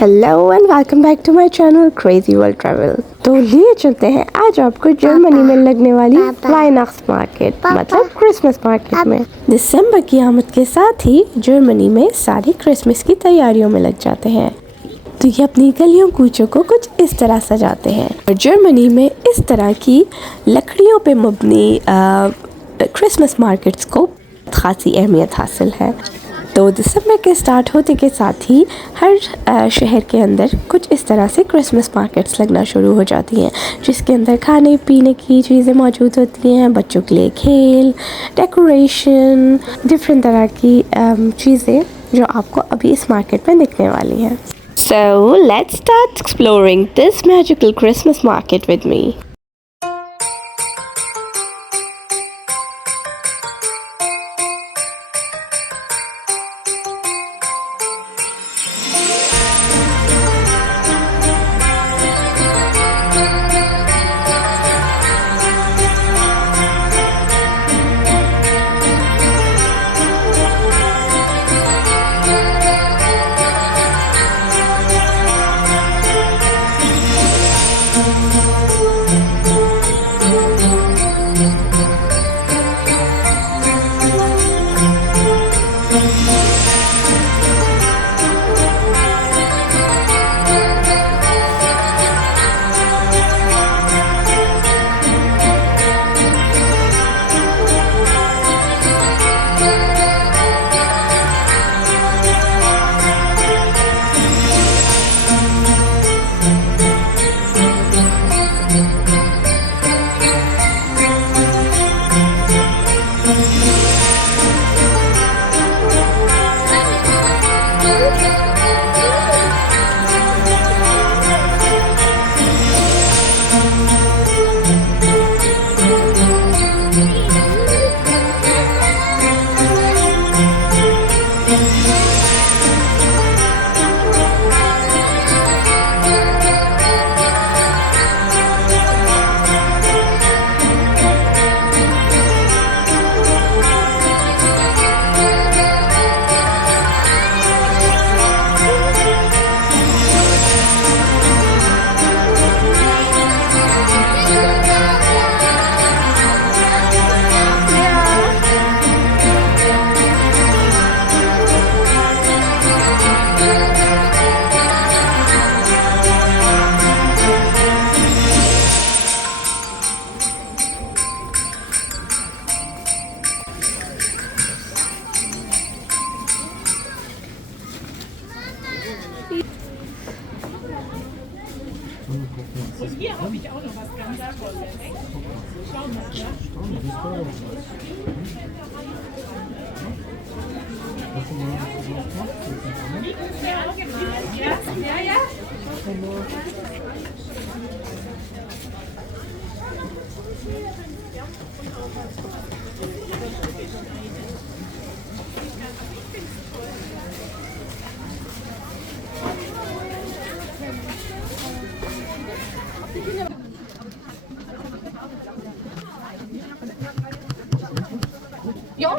Hello and welcome back to my channel crazy world travel. तो लिए चलते हैं आज आपको जर्मनी में लगने वाली वाइनाक्स मार्केट मतलब क्रिसमस मार्केट में। दिसंबर की आमद के साथ ही जर्मनी में सारे क्रिसमस की तैयारियों में लग जाते हैं, तो ये अपनी गलियों कूचों को कुछ इस तरह सजाते हैं। और जर्मनी में इस तरह की लकड़ियों पे मबनी क्रिसमस मार्केट्स को खासी अहमियत हासिल है। तो दिसंबर के स्टार्ट होते के साथ ही हर शहर के अंदर कुछ इस तरह से क्रिसमस मार्केट्स लगना शुरू हो जाती हैं, जिसके अंदर खाने पीने की चीज़ें मौजूद होती हैं, बच्चों के लिए खेल, डेकोरेशन, डिफरेंट तरह की चीज़ें जो आपको अभी इस मार्केट में दिखने वाली हैं। So let's start exploring this magical Christmas market with me. Und hier habe ich auch noch was ganz Tolles. Schau mal, ja? Ja, ja. Ja.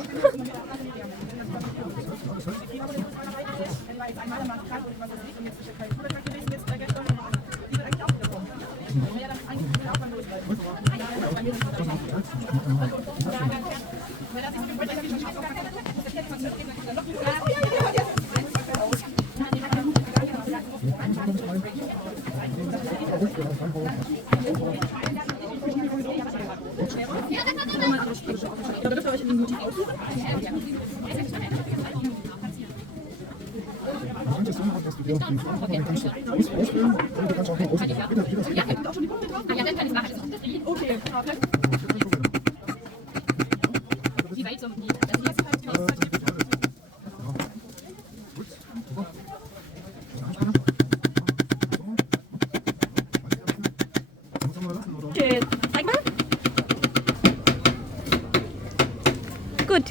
Okay, zeig mal. Gut.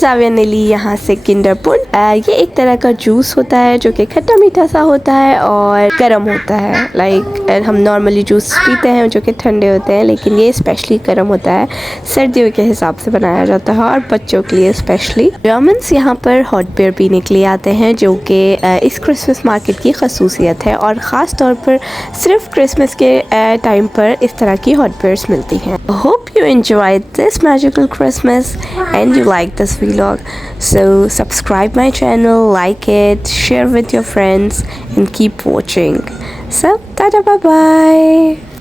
जाविया ने ली यहाँ से किंडर पुंट। ये एक तरह का जूस होता है जो कि खट्टा मीठा सा होता है और गर्म होता है। लाइक हम नॉर्मली जूस पीते हैं जो कि ठंडे होते हैं, लेकिन ये स्पेशली गर्म होता है। सर्दियों के हिसाब से बनाया जाता है और बच्चों के लिए स्पेशली। जर्मन्स यहाँ पर हॉट बियर पीने के लिए आते हैं, जो कि इस क्रिसमस मार्केट की खसूसियत है और ख़ास तौर पर सिर्फ क्रिसमस के टाइम पर इस तरह की हॉट बियर्स मिलती हैं। Hope you enjoyed this magical Christmas and you like this vlog, so subscribe my channel, like it, share with your friends and keep watching. So tada, bye bye.